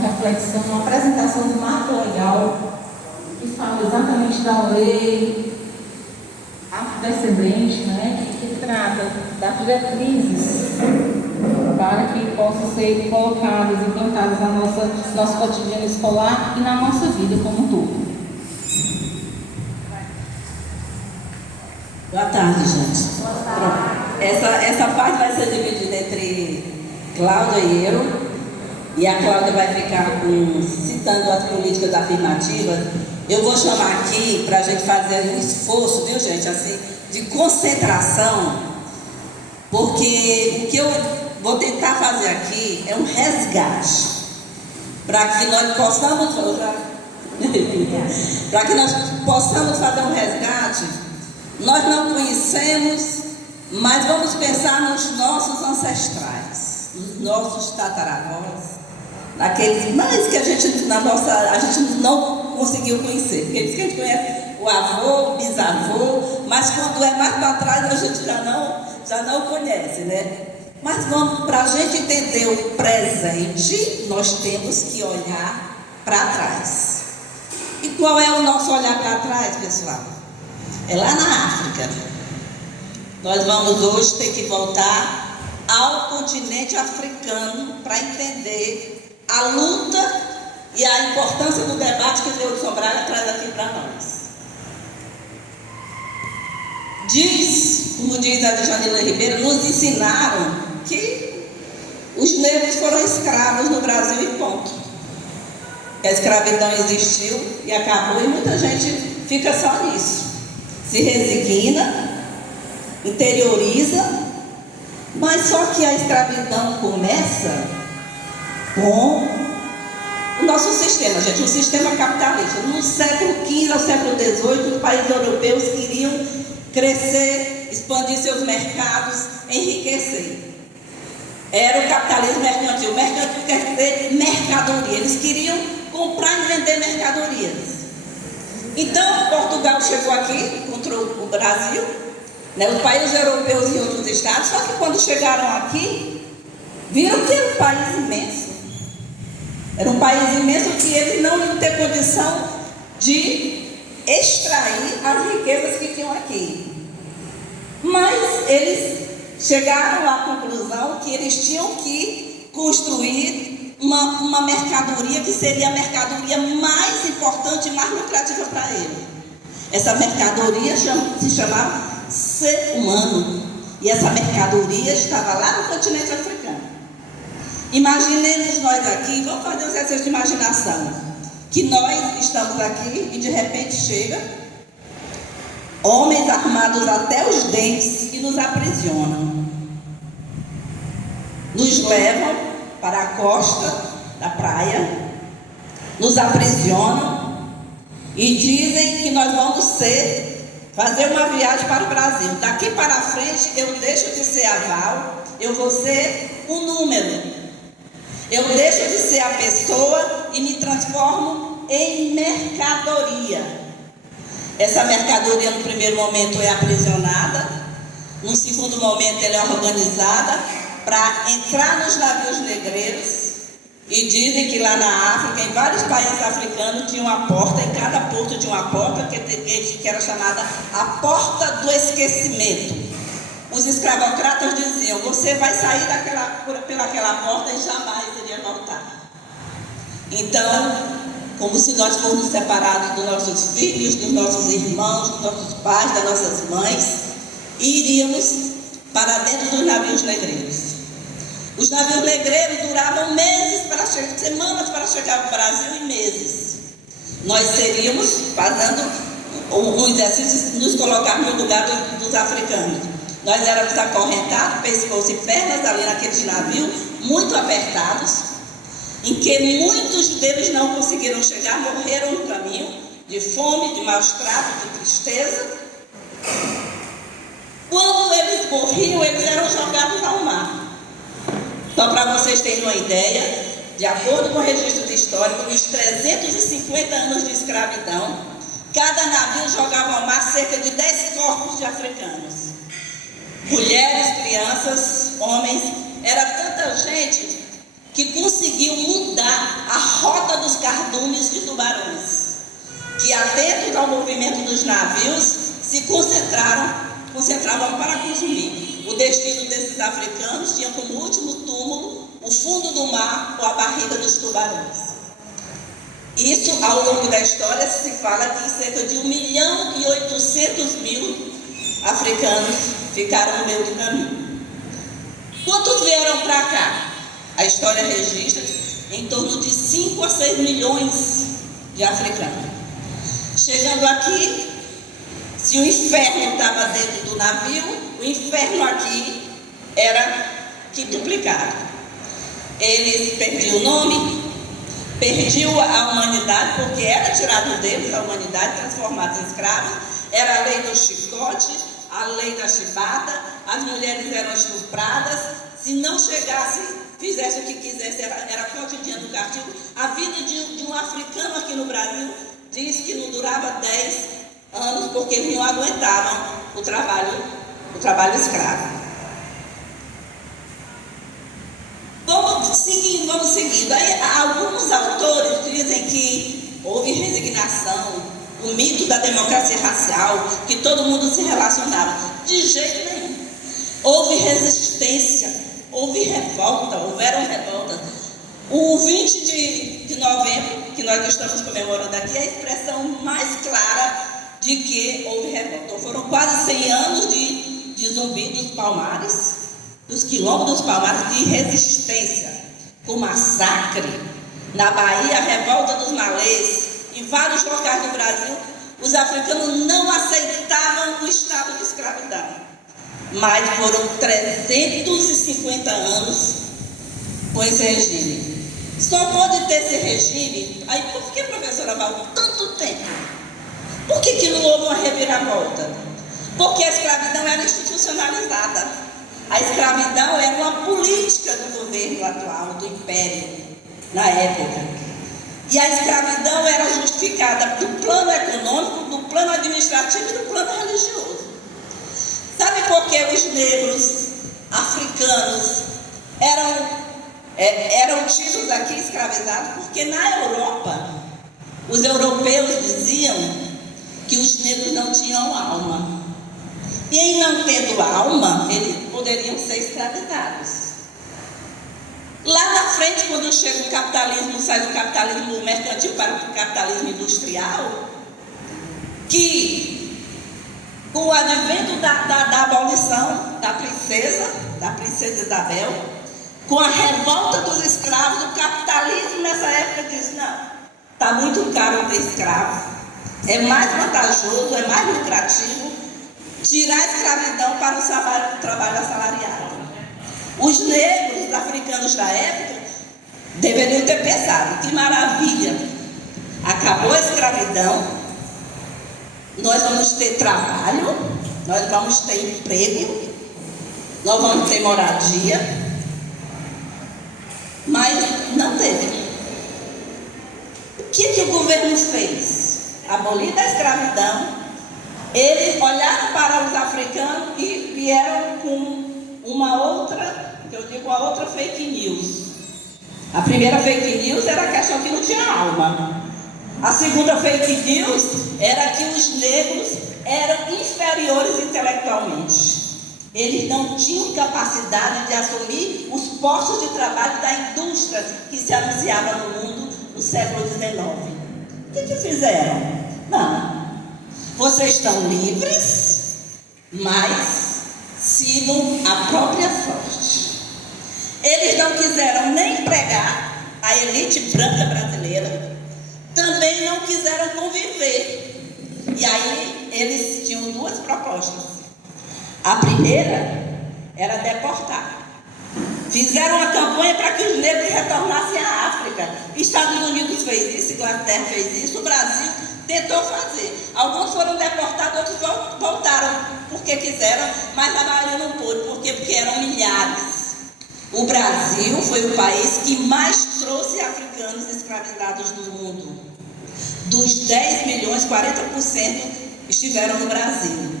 uma reflexão, uma apresentação do marco legal que fala exatamente da lei afrodescendente, né, que trata das diretrizes para que possam ser colocadas, implantadas na nosso cotidiano escolar e na nossa vida como um todo. Boa tarde, gente. Boa tarde. Essa parte vai ser dividida entre Cláudia e eu. E a Cláudia vai ficar citando as políticas afirmativas. Eu vou chamar aqui para a gente fazer um esforço, viu, gente, assim, de concentração, porque o que eu vou tentar fazer aqui é um resgate, para que nós possamos fazer um resgate. Nós não conhecemos, mas vamos pensar nos nossos ancestrais, nos nossos tataravós, naqueles mais que a gente não conseguiu conhecer, porque diz que a gente conhece o avô, o bisavô, mas quando é mais para trás a gente já não conhece, né? Mas vamos, para a gente entender o presente, nós temos que olhar para trás. E qual é o nosso olhar para trás, pessoal? É lá na África. Nós vamos hoje ter que voltar ao continente africano para entender a luta e a importância do debate que Deus Braga traz aqui para nós. Como diz a Janila Ribeiro, nos ensinaram que os negros foram escravos no Brasil e ponto. A escravidão existiu e acabou, e muita gente fica só nisso. Se resigna, interioriza, mas só que a escravidão começa com o nosso sistema, gente, o sistema capitalista. No século XV ao século XVIII, os países europeus queriam crescer, expandir seus mercados, enriquecer. Era o capitalismo mercantil. Mercantil quer dizer mercadoria. Eles queriam comprar e vender mercadorias. Então, Portugal chegou aqui, encontrou o Brasil, né, os países europeus e outros estados, só que quando chegaram aqui, viram que era um país imenso. Era um país imenso que eles não iam ter condição de extrair as riquezas que tinham aqui. Mas eles chegaram à conclusão que eles tinham que construir uma mercadoria que seria a mercadoria mais importante e mais lucrativa para eles. Essa mercadoria se chamava ser humano. E essa mercadoria estava lá no continente africano. Imaginemos nós aqui, vamos fazer um exercício de imaginação, que nós estamos aqui e de repente chega homens armados até os dentes que nos aprisionam, nos levam para a costa da praia, nos aprisionam e dizem que nós vamos fazer uma viagem para o Brasil. Daqui para frente eu deixo de ser aval, eu vou ser um número. Eu deixo de ser a pessoa e me transformo em mercadoria. Essa mercadoria no primeiro momento é aprisionada, no segundo momento ela é organizada para entrar nos navios negreiros. E dizem que lá na África, em vários países africanos, tinha uma porta, em cada porto tinha uma porta que era chamada a porta do esquecimento. Os escravocratas diziam: você vai sair pelaquela porta e jamais iria voltar. Então, como se nós fôssemos separados dos nossos filhos, dos nossos irmãos, dos nossos pais, das nossas mães, e iríamos para dentro dos navios negreiros. Os navios negreiros duravam meses, semanas para chegar ao Brasil e meses. Nós seríamos, fazendo um exercício, nos colocar no lugar dos africanos. Nós éramos acorrentados, pescoço e pernas ali naqueles navios, muito apertados, em que muitos deles não conseguiram chegar, morreram no caminho, de fome, de maus tratos, de tristeza. Quando eles morriam, eles eram jogados ao mar. Só para vocês terem uma ideia, de acordo com o registro histórico, nos 350 anos de escravidão, cada navio jogava ao mar cerca de 10 corpos de africanos. Mulheres, crianças, homens, era tanta gente que conseguiu mudar a e atentos ao movimento dos navios, se concentravam para consumir. O destino desses africanos tinha como último túmulo o fundo do mar ou a barriga dos tubarões. Isso, ao longo da história, se fala que cerca de 1.800.000 africanos ficaram no meio do caminho. Quantos vieram para cá? A história registra em torno de 5 a 6 milhões de africanos. Chegando aqui, se o inferno estava dentro do navio, o inferno aqui era quintuplicado. Eles perdiam o nome, perdiam a humanidade, porque era tirado deles a humanidade, transformada em escravos. Era a lei do chicote, a lei da chibata, as mulheres eram estupradas. Se não chegasse, fizesse o que quisesse, era cotidiano do castigo. A vida de um africano aqui no Brasil diz que não durava 10 anos, porque eles não aguentavam o trabalho escravo. Vamos seguindo. Aí, alguns autores dizem que houve resignação, o mito da democracia racial, que todo mundo se relacionava. De jeito nenhum. Houve resistência, houveram revoltas. O 20 de novembro, que nós estamos comemorando aqui, é a expressão mais clara de que houve revolta. Foram quase 100 anos de Zumbi dos Palmares, dos quilombos dos Palmares, de resistência, com massacre. Na Bahia, a revolta dos malês, em vários locais do Brasil, os africanos não aceitavam o estado de escravidão. Mas foram 350 anos com esse regime. Só pode ter esse regime. Aí por que, professora Val, tanto tempo? Por que não houve uma reviravolta? Porque a escravidão era institucionalizada. A escravidão era uma política do governo atual, do império, na época. E a escravidão era justificada do plano econômico, do plano administrativo e do plano religioso. Sabe por que os negros africanos eram tidos aqui escravizados? Porque na Europa, os europeus diziam que os negros não tinham alma. E em não tendo alma, eles poderiam ser escravizados. Lá na frente, quando chega o capitalismo, sai do capitalismo mercantil para o capitalismo industrial, que com o advento da abolição da princesa Isabel, com a revolta dos escravos, o capitalismo nessa época diz: não, está muito caro ter escravo, é mais vantajoso, é mais lucrativo tirar a escravidão para o trabalho assalariado. Os negros africanos da época deveriam ter pensado: que maravilha, acabou a escravidão, nós vamos ter trabalho, nós vamos ter emprego, nós vamos ter moradia, mas não teve. O que o governo fez? Abolida a escravidão. Eles olharam para os africanos e vieram com uma outra fake news. A primeira fake news era a questão que não tinha alma. A segunda fake news era que os negros eram inferiores intelectualmente. Eles não tinham capacidade de assumir os postos de trabalho da indústria que se anunciava no mundo no século XIX. O que fizeram? Não. Vocês estão livres, mas sigam a própria sorte. Eles não quiseram nem empregar a elite branca brasileira, também não quiseram conviver. E aí eles tinham duas propostas. A primeira era deportar. Fizeram uma campanha para que os negros retornassem à África. Estados Unidos fez isso, Inglaterra fez isso, o Brasil tentou fazer. Alguns foram deportados, outros voltaram porque quiseram, mas a maioria não pôde. Por quê? Porque eram milhares. O Brasil foi o país que mais trouxe africanos escravizados do mundo. Dos 10 milhões, 40% estiveram no Brasil.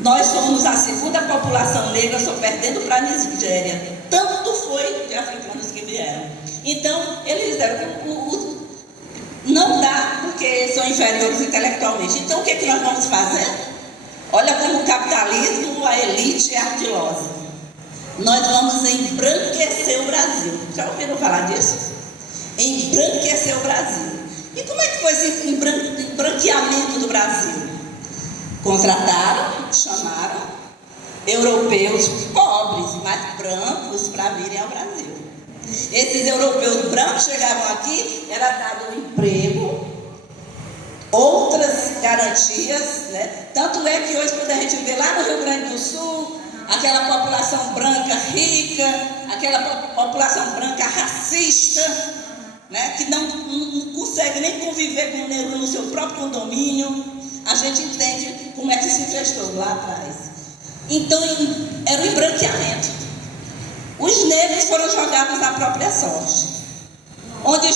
Nós somos a segunda população negra, só perdendo para a Nigéria. Tanto foi de africanos que vieram. Então, eles disseram: não dá, porque são inferiores intelectualmente. Então, o que nós vamos fazer? Olha como o capitalismo, a elite é ardilosa. Nós vamos embranquecer o Brasil. Já ouviram falar disso? Embranquecer o Brasil. E como é que foi esse embranqueamento do Brasil? Contrataram, chamaram europeus pobres, mas brancos, para virem ao Brasil. Esses europeus brancos chegavam aqui, era dado um emprego, outras garantias, né? Tanto é que hoje, quando a gente vê lá no Rio Grande do Sul, aquela população branca rica, aquela população branca racista, né? Que não consegue nem conviver com o negro no seu próprio condomínio, a gente entende como é que se gestou lá atrás. Então, era o embranqueamento. Os negros foram jogados na própria sorte. Onde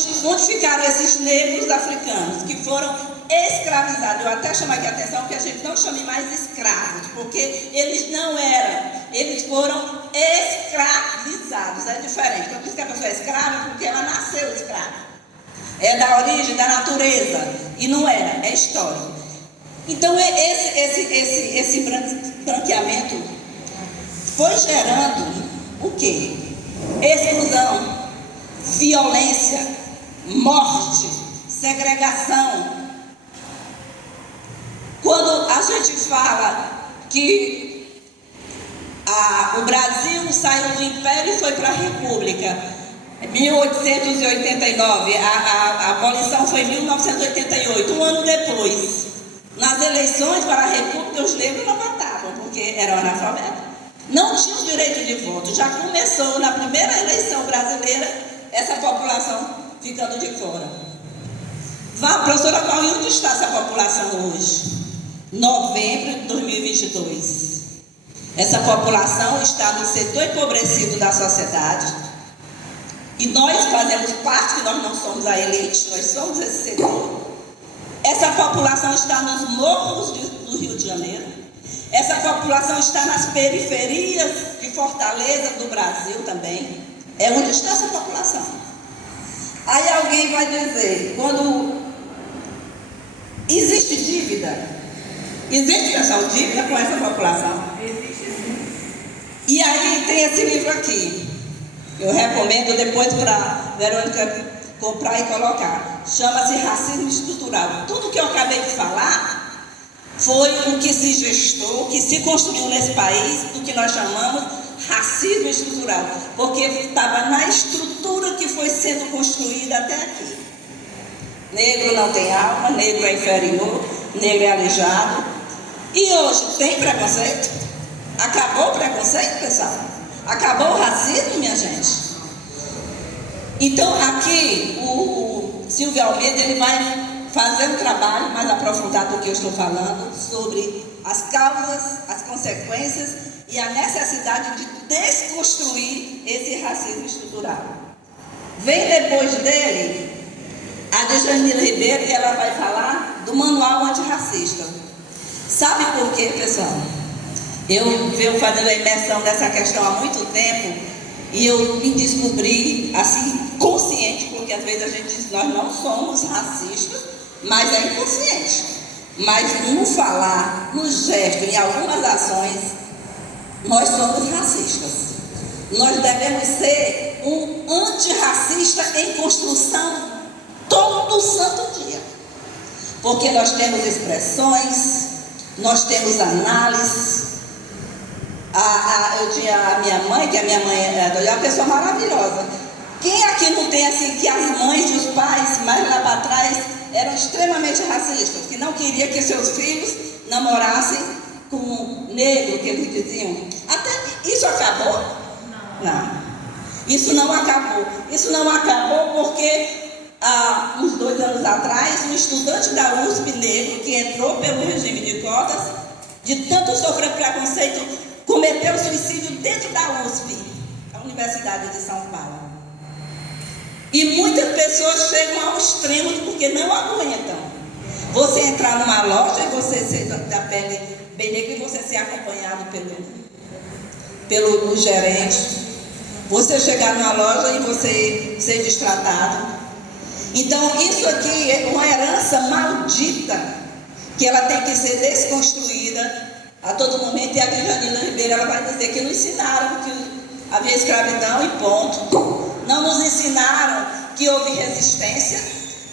ficaram esses negros africanos que foram escravizados? Eu até chamo aqui a atenção que a gente não chame mais escravos, porque eles não eram, eles foram escravizados. É diferente. Quando diz que a pessoa é escrava, porque ela nasceu escrava. É da origem, da natureza. E não era, é história. Então, esse branqueamento foi gerando o quê? Exclusão, violência, morte, segregação. Quando a gente fala que o Brasil saiu do Império e foi para a República, em 1889, a abolição foi em 1988, um ano depois. Nas eleições para a República, os negros não votavam, porque eram analfabetos. Não tinham direito de voto. Já começou na primeira eleição brasileira, essa população ficando de fora. Professora Pauli, onde está essa população hoje? Novembro de 2022. Essa população está no setor empobrecido da sociedade. E nós fazemos parte, que nós não somos a elite, nós somos esse setor. Essa população está nos morros do Rio de Janeiro. Essa população está nas periferias de Fortaleza, do Brasil também. É onde está essa população. Aí alguém vai dizer, quando existe dívida, existe pessoal dívida com essa população? Existe sim. E aí tem esse livro aqui. Eu recomendo depois para Verônica comprar e colocar. Chama-se Racismo Estrutural. Tudo que eu acabei de falar foi o que se gestou, o que se construiu nesse país, do que nós chamamos racismo estrutural, porque estava na estrutura que foi sendo construída até aqui. Negro não tem alma, negro é inferior, negro é aleijado. E hoje tem preconceito? Acabou o preconceito, pessoal? Acabou o racismo, minha gente? Então, aqui, o Silvio Almeida, ele vai fazer um trabalho mais aprofundado do que eu estou falando, sobre as causas, as consequências e a necessidade de desconstruir esse racismo estrutural. Vem depois dele a Djanila Ribeiro, que ela vai falar do manual antirracista. Sabe por quê, pessoal? Eu venho fazendo a imersão dessa questão há muito tempo e eu me descobri assim, consciente, porque às vezes a gente diz que nós não somos racistas, mas é inconsciente. Mas no falar, no gesto, em algumas ações, nós somos racistas. Nós devemos ser um antirracista em construção todo santo dia. Porque nós temos expressões, nós temos análises. Eu tinha a minha mãe, que a minha mãe é uma pessoa maravilhosa. Quem aqui não tem assim, que as mães e os pais, mais lá para trás, eram extremamente racistas, que não queria que seus filhos namorassem com um negro, que eles diziam? Até isso acabou? Não. Isso não acabou. Isso não acabou porque há uns 2 anos atrás, um estudante da USP negro, que entrou pelo regime de cotas, de tanto sofrer preconceito, cometeu suicídio dentro da USP, a Universidade de São Paulo. E muitas pessoas chegam ao extremo porque não aguentam. Você entrar numa loja e você ser da pele bem negra e você ser acompanhado pelo gerente. Você chegar numa loja e você ser destratado. Então, isso aqui é uma herança maldita, que ela tem que ser desconstruída a todo momento. E a Janila Ribeiro, ela vai dizer que nos ensinaram que havia escravidão e ponto. Não nos ensinaram que houve resistência,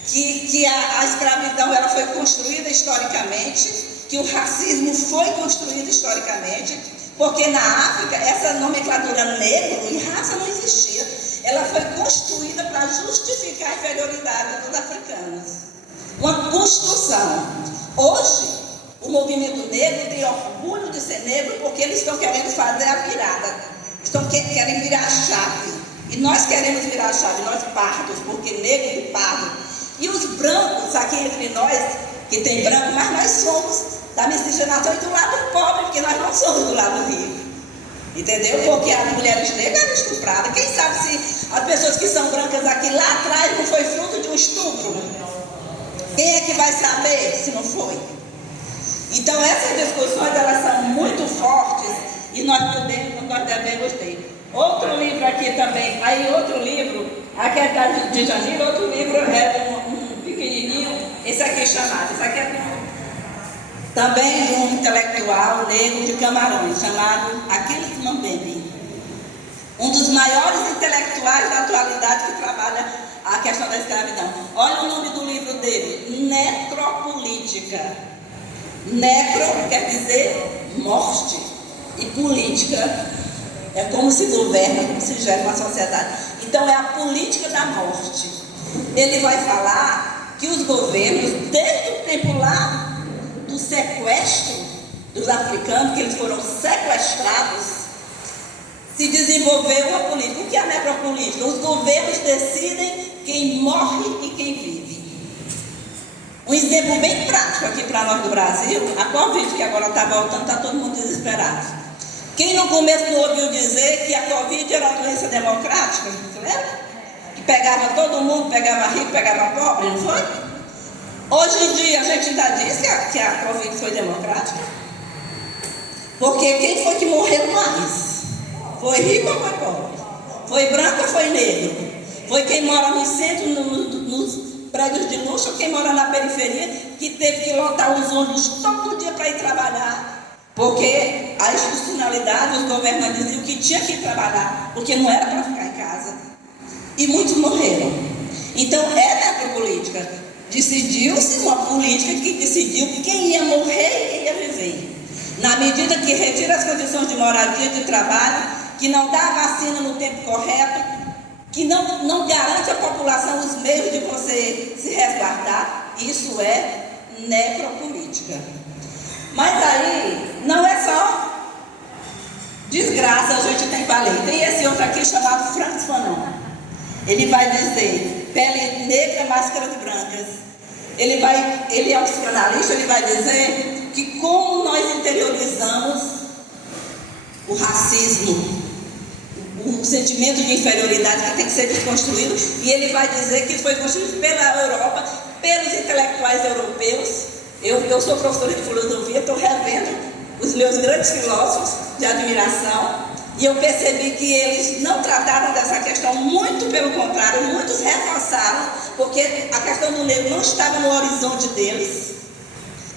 que a escravidão ela foi construída historicamente, que o racismo foi construído historicamente, porque na África essa nomenclatura negro e raça não existia. Ela foi construída para justificar a inferioridade dos africanos. Uma construção. Hoje, o movimento negro tem orgulho de ser negro porque eles estão querendo fazer a virada. Querem virar a chave. E nós queremos virar a chave, nós pardos, porque negro e pardo. E os brancos, aqui entre nós, que tem branco, mas nós somos da miscigenação e do lado pobre, porque nós não somos do lado rico. Entendeu? Porque as mulheres negras eram estupradas. Quem sabe se as pessoas que são brancas aqui lá atrás não foi fruto de um estupro? Quem é que vai saber se não foi? Então essas discussões elas são muito fortes e nós devemos ter. Outro livro aqui também, aí outro livro, aqui é de Janila, outro livro é um pequenininho, esse aqui chamado, esse aqui é também de um intelectual negro de Camarões, chamado Achilles Mbembe. Um dos maiores intelectuais da atualidade que trabalha a questão da escravidão. Olha o nome do livro dele, Necropolítica. Necro quer dizer morte, e política é como se governa, como se gera uma sociedade. Então é a política da morte. Ele vai falar que os governos, desde o tempo lá do sequestro dos africanos, que eles foram sequestrados, se desenvolveu uma política. O que é a necropolítica? Os governos decidem quem morre e quem vive. Um exemplo bem prático aqui para nós do Brasil, a Covid, que agora está voltando, está todo mundo desesperado. Quem no começo não ouviu dizer que a Covid era uma doença democrática? Você lembra? Que pegava todo mundo, pegava rico, pegava pobre, não foi? Hoje em dia a gente ainda diz que a Covid foi democrática. Porque quem foi que morreu mais? Foi rico ou foi pobre? Foi branco ou foi negro? Foi quem mora no centro, nos prédios de luxo, ou quem mora na periferia, que teve que lotar os ônibus todo dia para ir trabalhar? Porque a institucionalidade, os governantes diziam que tinha que ir trabalhar, porque não era para ficar em casa. E muitos morreram. Então é necropolítica. Decidiu-se uma política que decidiu quem ia morrer e quem ia viver. Na medida que retira as condições de moradia, de trabalho, que não dá a vacina no tempo correto, que não garante à população os meios de você se resguardar, isso é necropolítica. Mas aí, não é só desgraça a gente tem para ler. Tem esse outro aqui chamado Frantz Fanon. Ele vai dizer, pele negra, máscaras brancas. Ele é um psicanalista, ele vai dizer que como nós interiorizamos o racismo, o sentimento de inferioridade que tem que ser desconstruído, e ele vai dizer que foi construído pela Europa, pelos intelectuais europeus. Eu sou professora de filosofia, estou revendo os meus grandes filósofos de admiração, e eu percebi que eles não trataram dessa questão, muito pelo contrário, muitos reforçaram, porque a questão do negro não estava no horizonte deles,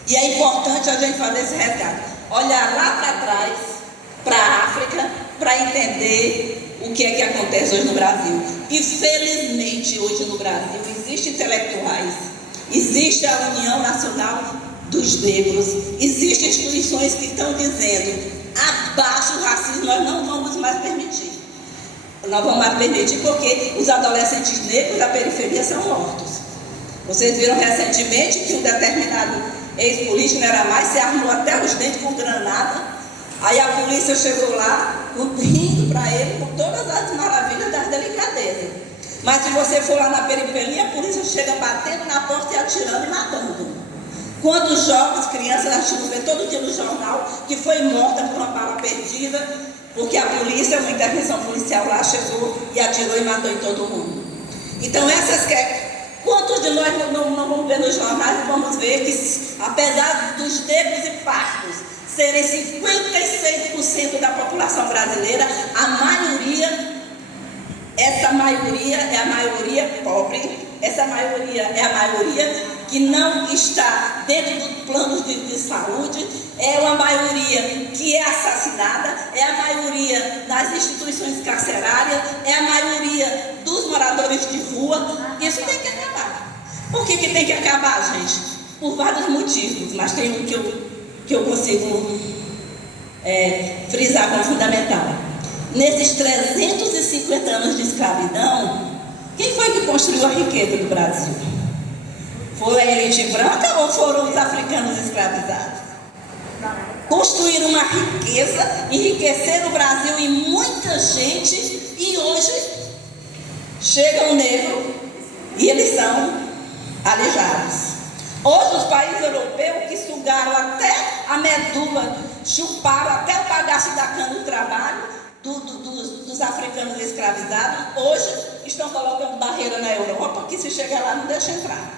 e é importante a gente fazer esse resgate, olhar lá para trás, para a África, para entender o que é que acontece hoje no Brasil. E felizmente hoje no Brasil existem intelectuais, existe a União Nacional dos Negros, existem instituições que estão dizendo: abaixo o racismo, nós não vamos mais permitir. Não vamos mais permitir porque os adolescentes negros da periferia são mortos. Vocês viram recentemente que um determinado ex-político, não era mais, se armou até os dentes com granada. Aí a polícia chegou lá, rindo para ele por todas as maravilhas das delicadezas. Mas se você for lá na periferia, a polícia chega batendo na porta e atirando e matando. Quantos jovens, crianças, a gente vê todo dia no jornal que foi morta por uma bala perdida, porque a polícia, uma intervenção policial lá, chegou e atirou e matou em todo mundo. Então quantos de nós não vamos ver nos jornais e vamos ver que, apesar dos negros e pardos serem 56% da população brasileira, essa maioria é a maioria pobre, essa maioria é a maioria que não está dentro do plano de saúde, é uma maioria que é assassinada, é a maioria das instituições carcerárias, é a maioria dos moradores de rua. Isso tem que acabar. Por que tem que acabar, gente? Por vários motivos, mas tem um que eu consigo frisar como fundamental. Nesses 350 anos de escravidão, quem foi que construiu a riqueza do Brasil? Foi a elite branca ou foram os africanos escravizados? Construíram uma riqueza, enriqueceram o Brasil em muita gente, e hoje chega um negro e eles são aleijados. Hoje os países europeus que sugaram até a medula, chuparam até o bagaço da cana do trabalho dos africanos escravizados, hoje estão colocando barreira na Europa que se chegar lá não deixa entrar.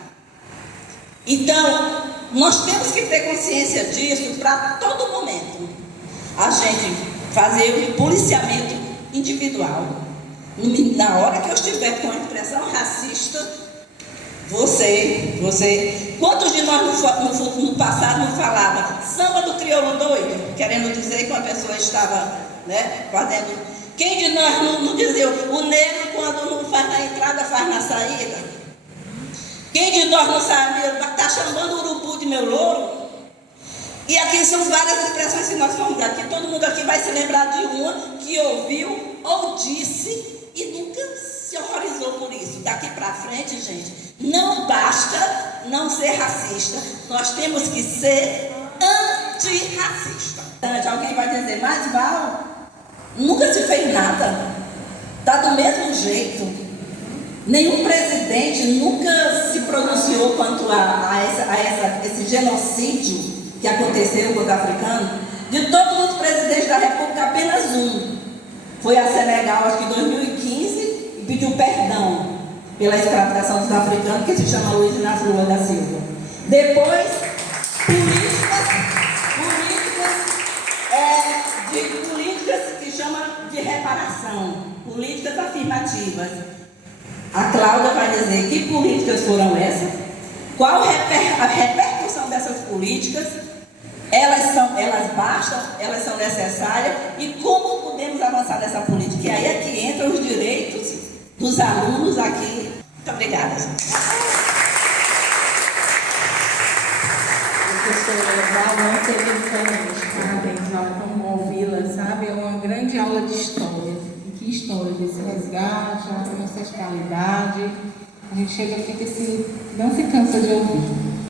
Então, nós temos que ter consciência disso para todo momento. A gente fazer o policiamento individual. Na hora que eu estiver com a impressão racista, quantos de nós no passado não falava samba do crioulo doido, querendo dizer que uma pessoa estava, fazendo. Quem de nós não dizia o negro quando não faz na entrada, faz na saída? Quem de nós não sabia, está chamando o urubu de meu louro? E aqui são várias expressões que nós vamos dar aqui. Todo mundo aqui vai se lembrar de uma que ouviu ou disse e nunca se horrorizou por isso. Daqui para frente, gente, não basta não ser racista. Nós temos que ser antirracista. Alguém vai dizer, mas Val, nunca se fez nada. Está do mesmo jeito. Nenhum presidente nunca se pronunciou quanto a esse genocídio que aconteceu com os africanos. De todos os presidentes da República, apenas um foi a Senegal, acho que em 2015, e pediu perdão pela escravização dos africanos, que se chama Luiz Inácio Lula da Silva. Depois, políticas que chama de reparação, políticas afirmativas. A Cláudia vai dizer que políticas foram essas, qual a repercussão dessas políticas, elas bastam, elas são necessárias, e como podemos avançar nessa política. E aí é que entram os direitos dos alunos aqui. Muito obrigada. Professora Val, não teve diferente. Parabéns, Val, como ouvi-la, sabe? É uma grande aula de história. Que história desse resgate, a ancestralidade. A gente chega, fica assim, não se cansa de ouvir.